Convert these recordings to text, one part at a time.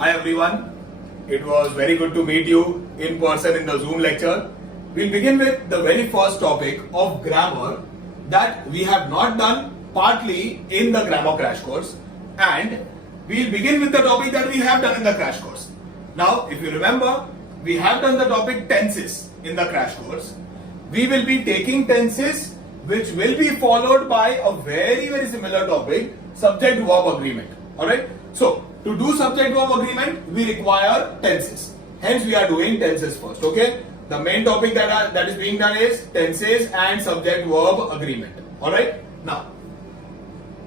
Hi everyone. It was very good to meet you in person in the Zoom lecture. We'll begin with the very first topic of grammar that we have not done partly in the grammar crash course, and we'll begin with the topic that we have done in the crash course. Now, if you remember, we have done the topic tenses in the crash course. We will be taking tenses which will be followed by a very similar topic, subject verb agreement. Alright? So, to do subject verb agreement, we require tenses. Hence, we are doing tenses first. Okay? The main topic that is being done is tenses and subject verb agreement. Alright? Now,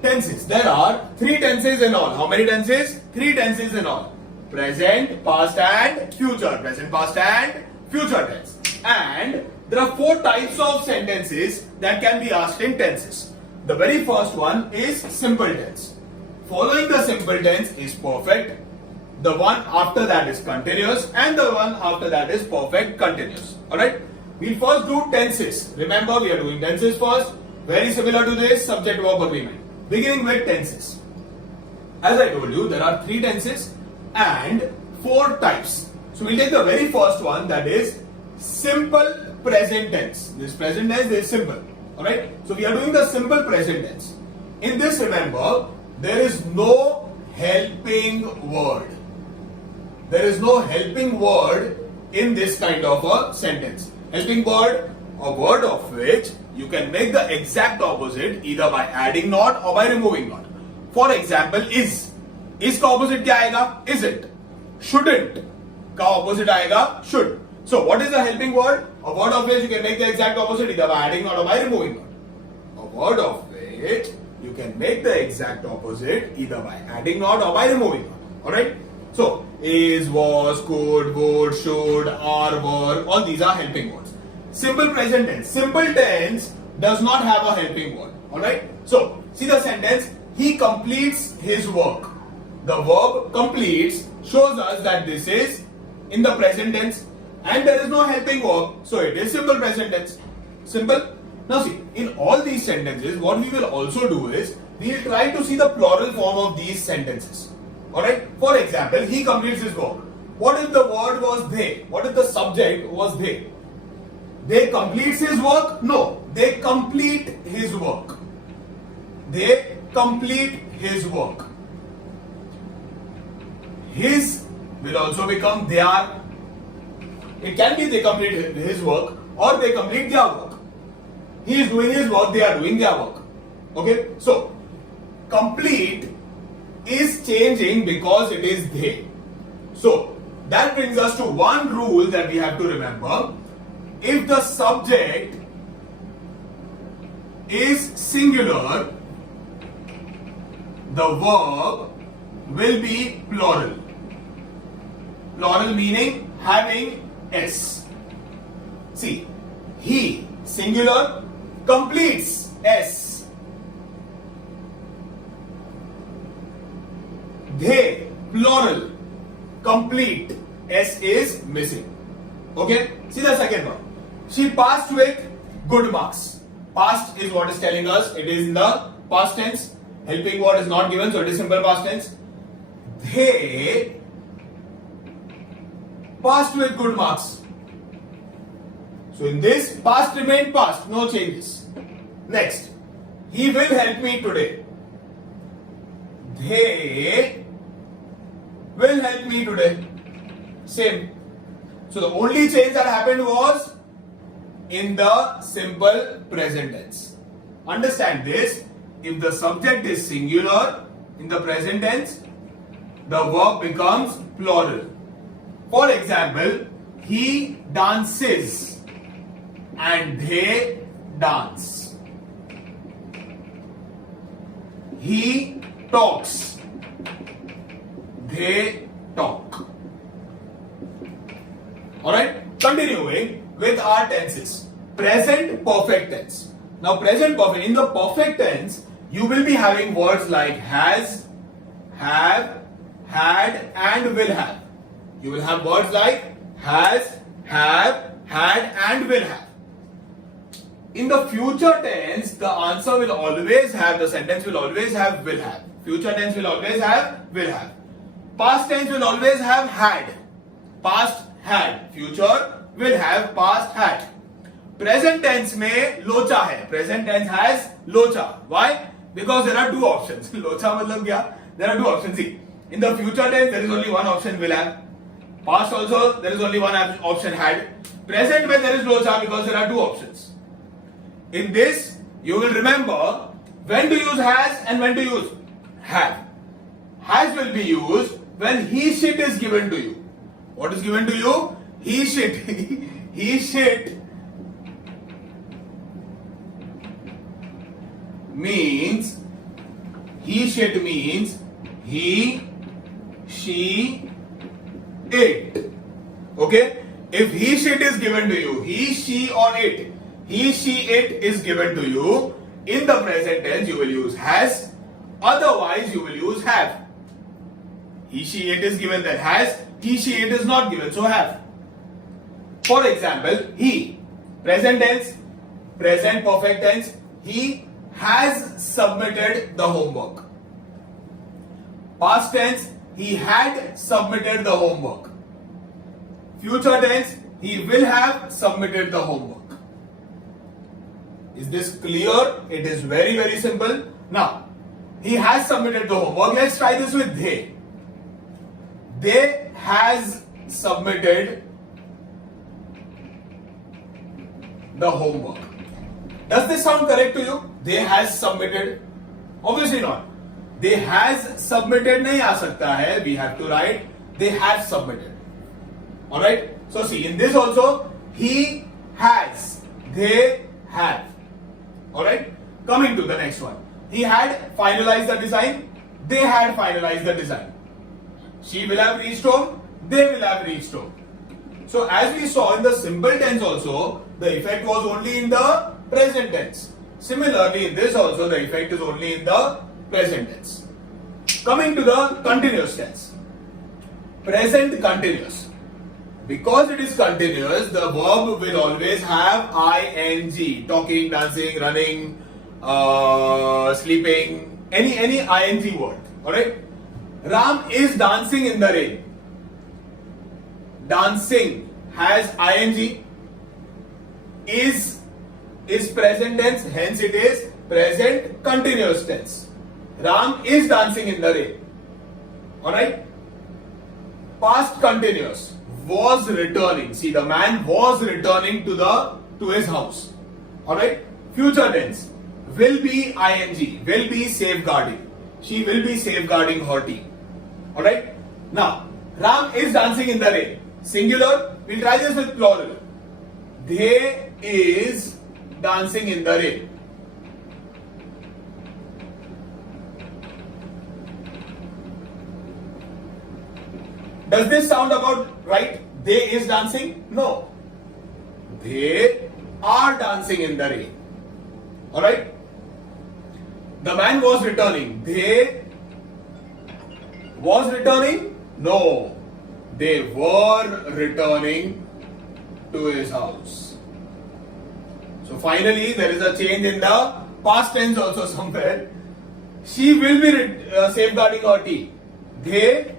tenses. There are 3 tenses in all. How many tenses? 3 tenses in all. Present, past and future. Present, past and future tense. And there are 4 types of sentences that can be asked in tenses. The very first one is simple tense. Following the simple tense is perfect. The one after that is continuous, and the one after that is perfect continuous. Alright? We'll first do tenses. Remember, we are doing tenses first. Very similar to this, subject verb agreement. Beginning with tenses. As I told you, there are 3 tenses and 4 types. So we'll take the very first one, that is simple present tense. This present tense is simple. Alright? So we are doing the simple present tense. In this, remember, there is no helping word. There is no helping word in this kind of a sentence. Helping word, a word of which you can make the exact opposite either by adding not or by removing not. For example, is. Is का opposite क्या आएगा? Isn't. Shouldn't का opposite आएगा? Should. So what is the helping word? A word of which you can make the exact opposite either by adding not or by removing not. A word of which you can make the exact opposite either by adding not or by removing not. Alright? So, is, was, could, would, should, are, were, all these are helping words. Simple present tense. Simple tense does not have a helping word. Alright? So, see the sentence, he completes his work. The verb completes shows us that this is in the present tense and there is no helping verb. So, it is simple present tense. Simple. Now see, in all these sentences, what we will also do is, we will try to see the plural form of these sentences. Alright? For example, he completes his work. What if the word was they? What if the subject was they? They completes his work? No. They complete his work. They complete his work. His will also become their. It can be they complete his work or they complete their work. He is doing his work, they are doing their work. Okay? So, complete is changing because it is they. So, that brings us to one rule that we have to remember. If the subject is singular, the verb will be plural. Plural meaning having S. See, he, singular, completes S. They, plural, complete, S is missing. Okay? See the second one. She passed with good marks. Past is what is telling us. It is in the past tense. Helping word is not given, so it is simple past tense. They passed with good marks. So in this, past remained past, no changes. Next, he will help me today. They will help me today. Same. So the only change that happened was in the simple present tense. Understand this. If the subject is singular in the present tense, the verb becomes plural. For example, he dances and they dance. He talks. They talk. Alright? Continuing with our tenses. Present perfect tense. Now present perfect. In the perfect tense, you will be having words like has, have, had and will have. You will have words like has, have, had and will have. In the future tense, the answer will always have, the sentence will always have will have. Future tense will always have will have. Past tense will always have had. Past had. Future will have past had. Present tense में लोचा है. Present tense has लोचा. Why? Because there are two options. लोचा मतलब क्या? There are two options. See, in the future tense there is only one option will have. Past also there is only one option had. Present में there is locha because there are two options. In this you will remember when to use has and when to use have. Has will be used when he shit is given to you. What is given to you? He shit. He shit means he shit means he, she, it. Okay? If he shit is given to you, he, she or it, he, she, it is given to you, in the present tense you will use has, otherwise you will use have. He, she, it is given, then has, he, she, it is not given, so have. For example, he, present tense, present perfect tense, he has submitted the homework. Past tense, he had submitted the homework. Future tense, he will have submitted the homework. Is this clear? It is very, very simple. Now, he has submitted the homework. Let's try this with they. They has submitted the homework. Does this sound correct to you? They has submitted? Obviously not. They has submitted nahi aa sakta hai. We have to write they have submitted. Alright? So see, in this also, he has, they have. Alright? Coming to the next one. He had finalized the design. They had finalized the design. She will have reached home. They will have reached home. So as we saw in the simple tense also, the effect was only in the present tense. Similarly, in this also, the effect is only in the present tense. Coming to the continuous tense. Present continuous. Because it is continuous, the verb will always have ing. Talking, dancing, running, sleeping, any ing word. Alright? Ram is dancing in the rain. Dancing has ing. Is present tense, hence it is present continuous tense. Ram is dancing in the rain. Alright? Past continuous. Was returning. See, the man was returning to his house. Alright? Future tense. Will be ing. Will be safeguarding. She will be safeguarding her team. Alright? Now, Ram is dancing in the rain. Singular. We'll try this with plural. They is dancing in the rain. Does this sound about right? They is dancing? No. They are dancing in the rain. Alright? The man was returning. They was returning? No. They were returning to his house. So finally, there is a change in the past tense also somewhere. She will be safeguarding her team. They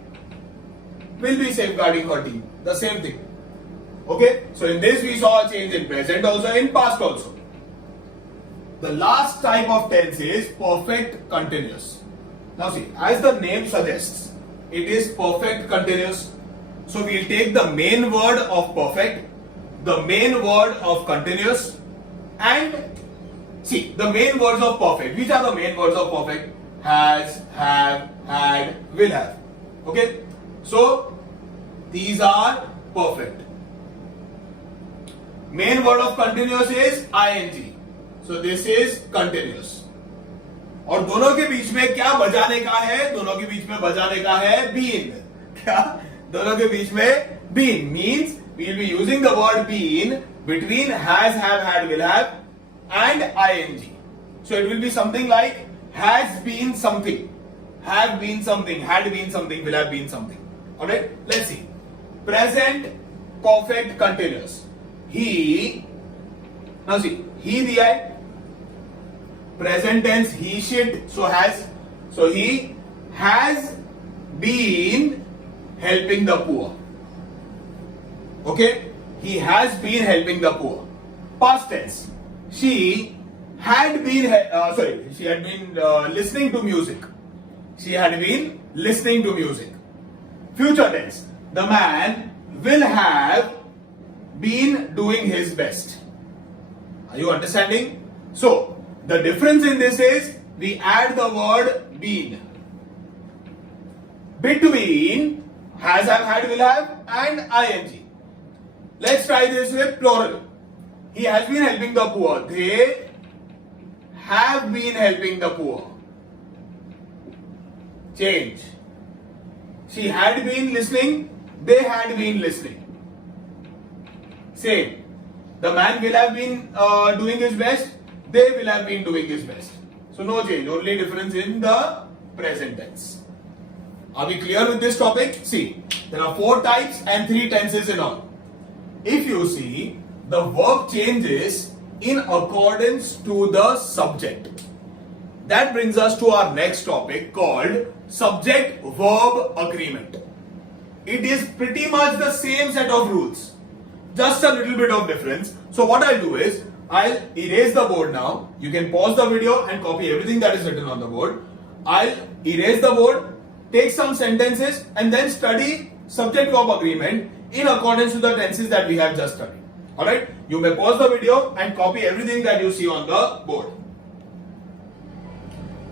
will be safeguarding her team. The same thing. Okay? So in this we saw a change in present also, in past also. The last type of tense is perfect continuous. Now see, as the name suggests, it is perfect continuous. So we'll take the main word of perfect, the main word of continuous, and see the main words of perfect. Which are the main words of perfect? Has, have, had, will have. Okay? So these are perfect. Main word of continuous is ing. So this is continuous. और दोनों के बीच में क्या बजाने का है? दोनों के बीच में बजाने का है been. क्या? दोनों के बीच में been means we will be using the word been between has, have, had, will have and ing. So it will be something like has been something, have been something, had been something, will have been something. Alright? Let's see. Present perfect continuous. He, now see, he दिया है. Present tense he should, so has, so he has been helping the poor. Okay, he has been helping the poor. Past tense, she had been listening to music. She had been listening to music. Future tense, the man will have been doing his best. Are you understanding? So the difference in this is we add the word been. Between has, have, had, will have and ing. Let's try this with plural. He has been helping the poor. They have been helping the poor. Change. She had been listening. They had been listening. Same. The man will have been doing his best. They will have been doing his best. So no change. Only difference in the present tense. Are we clear with this topic? See, there are 4 types and 3 tenses in all. If you see, the verb changes in accordance to the subject. That brings us to our next topic called subject-verb agreement. It is pretty much the same set of rules, just a little bit of difference. So what I'll do is, I'll erase the board now. You can pause the video and copy everything that is written on the board. I'll erase the board, take some sentences and then study subject-verb agreement in accordance to the tenses that we have just studied. Alright, you may pause the video and copy everything that you see on the board.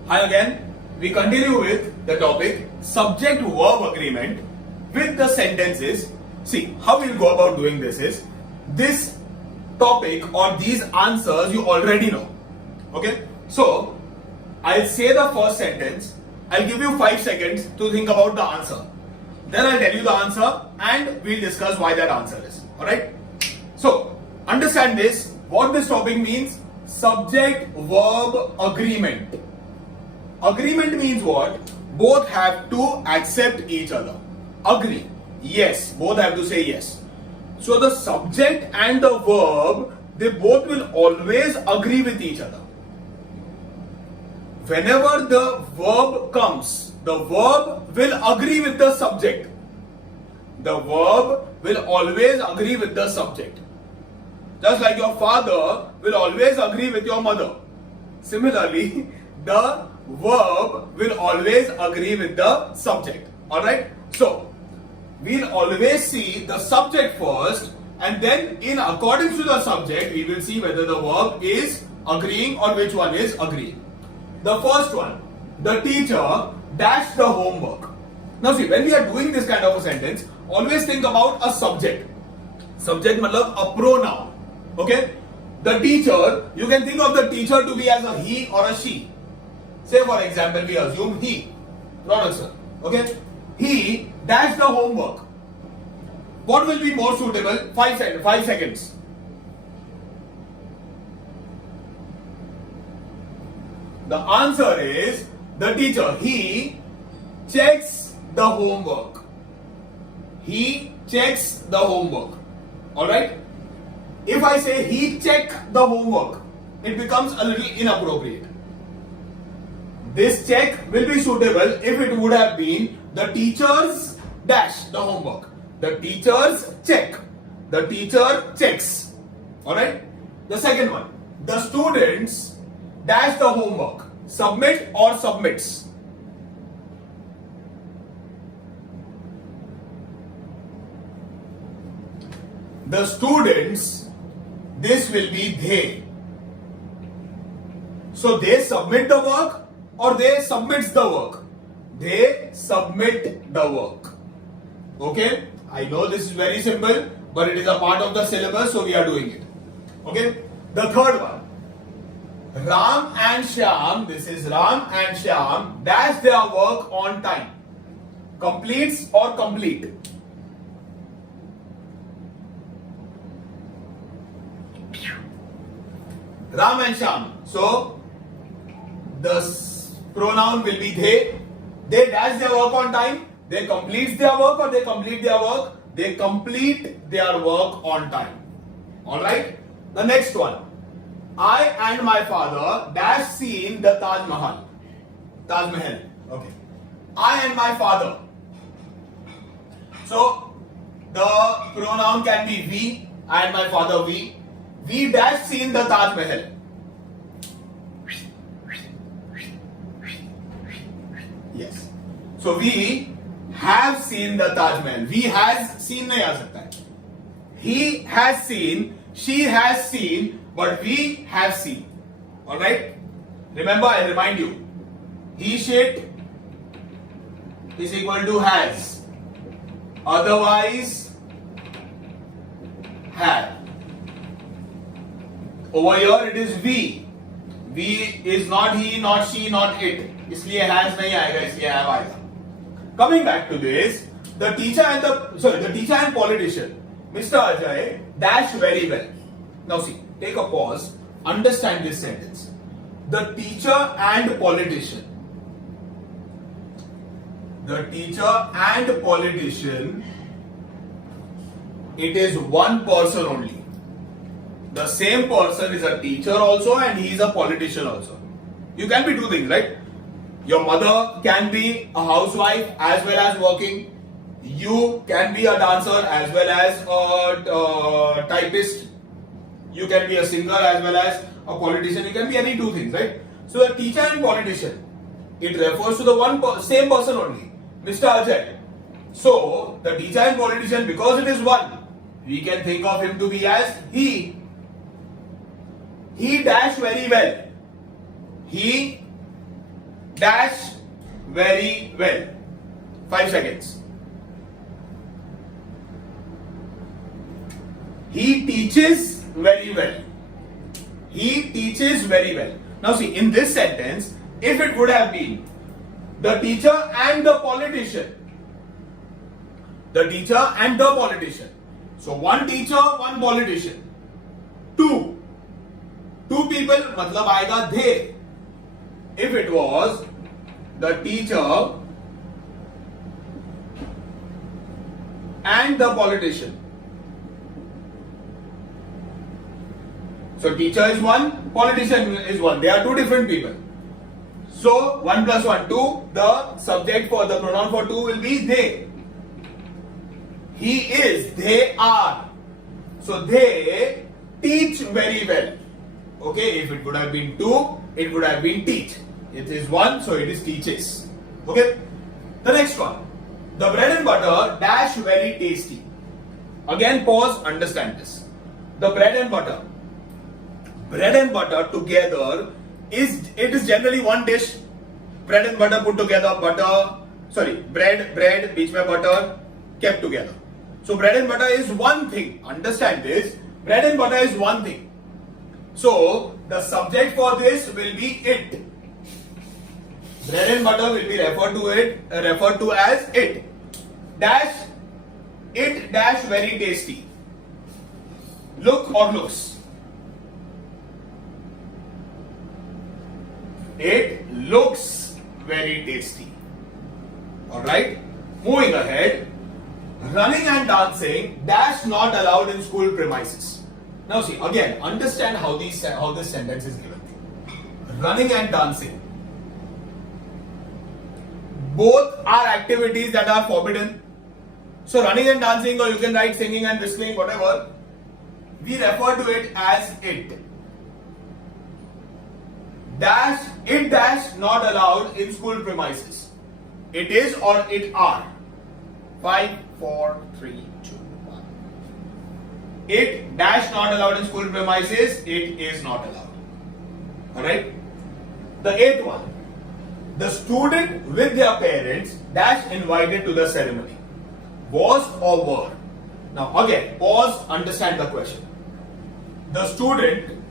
Hi again, we continue with the topic subject-verb agreement with the sentences. See, how we'll go about doing this is, this topic or these answers you already know. Okay, so I'll say the first sentence, I'll give you 5 seconds to think about the answer. Then I'll tell you the answer and we'll discuss why that answer is. Alright? So, understand this, what this topic means. Subject-verb agreement. Agreement means what? Both have to accept each other. Agree. Yes. Both have to say yes. So the subject and the verb, they both will always agree with each other. Whenever the verb comes, the verb will agree with the subject. The verb will always agree with the subject. Just like your father will always agree with your mother. Similarly, the verb will always agree with the subject. Alright? So, we'll always see the subject first and then in accordance to the subject, we will see whether the verb is agreeing or which one is agreeing. The first one, the teacher dashed the homework. Now see, when we are doing this kind of a sentence, always think about a subject. Subject matlab a pronoun. Okay? The teacher, you can think of the teacher to be as a he or a she. Say for example, we assume he. Ronak sir. Okay? He dashed the homework. What will be more suitable? 5 seconds. The answer is the teacher. He checks the homework. He checks the homework. Alright? If I say he checked the homework, it becomes a little inappropriate. This check will be suitable if it would have been the teachers dash the homework. The teachers check. The teacher checks. Alright? The second one. The students dash the homework. Submit or submits. The students, this will be they. So they submit the work or they submits the work. They submit the work. Okay? I know this is very simple, but it is a part of the syllabus, so we are doing it. Okay? The third one. Ram and Shyam, this is Ram and Shyam, dash their work on time. Completes or complete? Ram and Shyam. So, the pronoun will be they. They dash their work on time. They complete their work or they complete their work? They complete their work on time. Alright? The next one. I and my father dash seen the Taj Mahal. Taj Mahal. Okay. I and my father. So the pronoun can be we and my father we. We dash seen the Taj Mahal. Yes. So we have seen the Taj Mahal. We has seen नहीं आ सकता है. He has seen, she has seen, but we have seen. Alright? Remember, I remind you. He shit is equal to has. Otherwise, have. Over here it is we. We is not he, not she, not it. इसलिए has नहीं आएगा, इसलिए have आएगा. Coming back to this, the teacher and politician, Mr. Ajay, dash very well. Now see, take a pause, understand this sentence. The teacher and politician. The teacher and politician, it is one person only. The same person is a teacher also and he is a politician also. You can be two things, right? Your mother can be a housewife as well as working. You can be a dancer as well as a typist. You can be a singer as well as a politician. You can be any two things, right? So the teacher and politician, it refers to the same person only, Mr. Ajay. So the teacher and politician, because it is one, we can think of him to be as he. He dash very well. He dash very well. 5 seconds. He teaches very well. He teaches very well. Now see, in this sentence, if it would have been the teacher and the politician. The teacher and the politician. So one teacher, one politician. Two people, मतलब आएगा they. If it was the teacher and the politician. So teacher is one, politician is one. They are two different people. So 1 plus 1, 2. The subject for the pronoun for two will be they. He is, they are. So they teach very well. Okay, if it would have been two, it would have been teach. It is one, so it is teaches. Okay. The next one. The bread and butter dash very tasty. Again pause, understand this. The bread and butter. Bread and butter together it is generally one dish. Bread and butter put together, bread, beech mein butter kept together. So bread and butter is one thing. Understand this. Bread and butter is one thing. So the subject for this will be it. Bread and butter will be referred to as it. Dash it dash very tasty. Look or looks. It looks very tasty. Alright. Moving ahead. Running and dancing dash not allowed in school premises. Now see, again, understand how this sentence is given. Running and dancing. Both are activities that are forbidden. So running and dancing, or you can write singing and whistling, whatever. We refer to it as it. It dash not allowed in school premises. It is or it are. 5, 4, 3, 2, 1. It dash not allowed in school premises. It is not allowed. Alright. The 8th one. The student with their parents dash invited to the ceremony. Was or were. Now again, pause, understand the question. The student,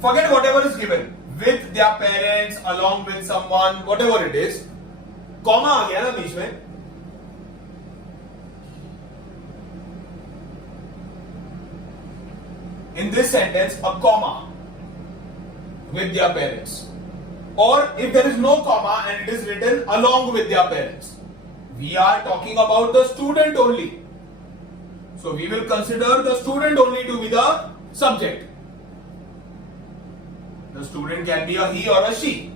forget whatever is given, with their parents, along with someone, whatever it is, comma आ गया ना बीच में. In this sentence, a comma with their parents. Or if there is no comma and it is written along with their parents. We are talking about the student only. So we will consider the student only to be the subject. The student can be a he or a she.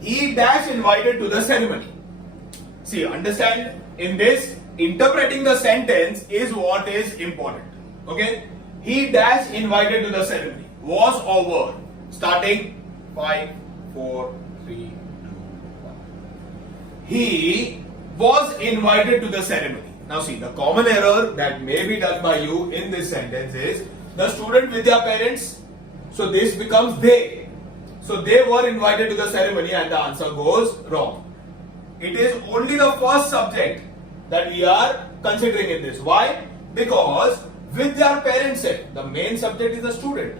He dash invited to the ceremony. See, understand, in this interpreting the sentence is what is important. Okay? He dash invited to the ceremony. Was or were. Starting 5, 4, 3, 2, 1. He was invited to the ceremony. Now see, the common error that may be done by you in this sentence is the student with their parents. So this becomes they. So they were invited to the ceremony and the answer goes wrong. It is only the first subject that we are considering in this. Why? Because with their parents said, the main subject is the student.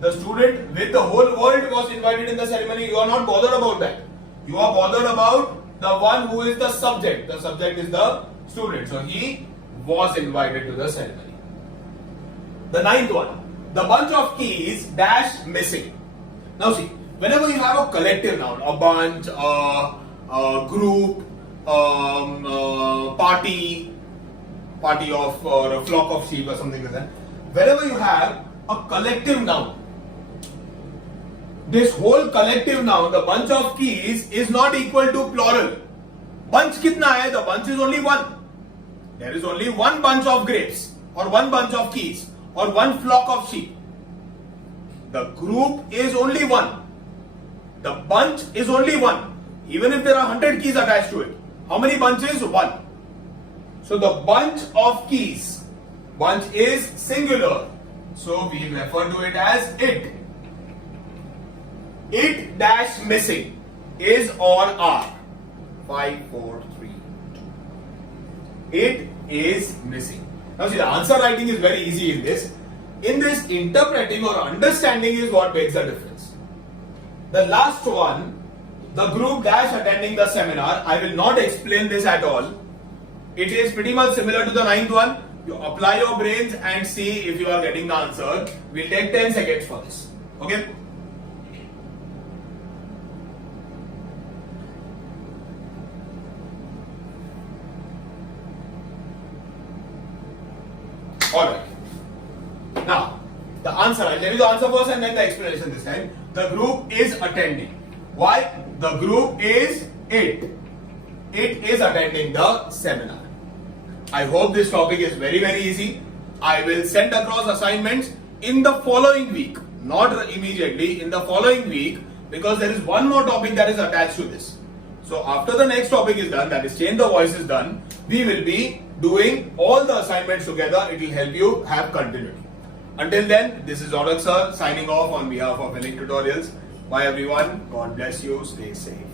The student with the whole world was invited in the ceremony. You are not bothered about that. You are bothered about the one who is the subject. The subject is the student. So he was invited to the ceremony. The ninth one. The bunch of keys dash missing. Now see, whenever you have a collective noun, a bunch, a group, party of or a flock of sheep or something like that. Whenever you have a collective noun, this whole collective noun, the bunch of keys, is not equal to plural. Bunch kitna hai? The bunch is only one. There is only one bunch of grapes, or one bunch of keys, or one flock of sheep. The group is only one. The bunch is only one. Even if there are 100 keys attached to it. How many bunches? One. So the bunch of keys. Bunch is singular. So we refer to it as it. It dash missing is or are. 5, 4, 3, 2. It is missing. Now see, the answer writing is very easy in this. In this, interpreting or understanding is what makes the difference. The last one, the group dash attending the seminar. I will not explain this at all. It is pretty much similar to the ninth one. You apply your brains and see if you are getting the answer. We'll take 10 seconds for this. Okay? Alright. Now, the answer, I'll tell you the answer first and then the explanation this time. The group is attending. Why? The group is it. It is attending the seminar. I hope this topic is very, very easy. I will send across assignments in the following week. Not immediately, in the following week, because there is one more topic that is attached to this. So after the next topic is done, that is change the voice is done, we will be doing all the assignments together. It will help you have continuity. Until then, this is Aurak sir signing off on behalf of Elite Tutorials. Bye everyone. God bless you. Stay safe.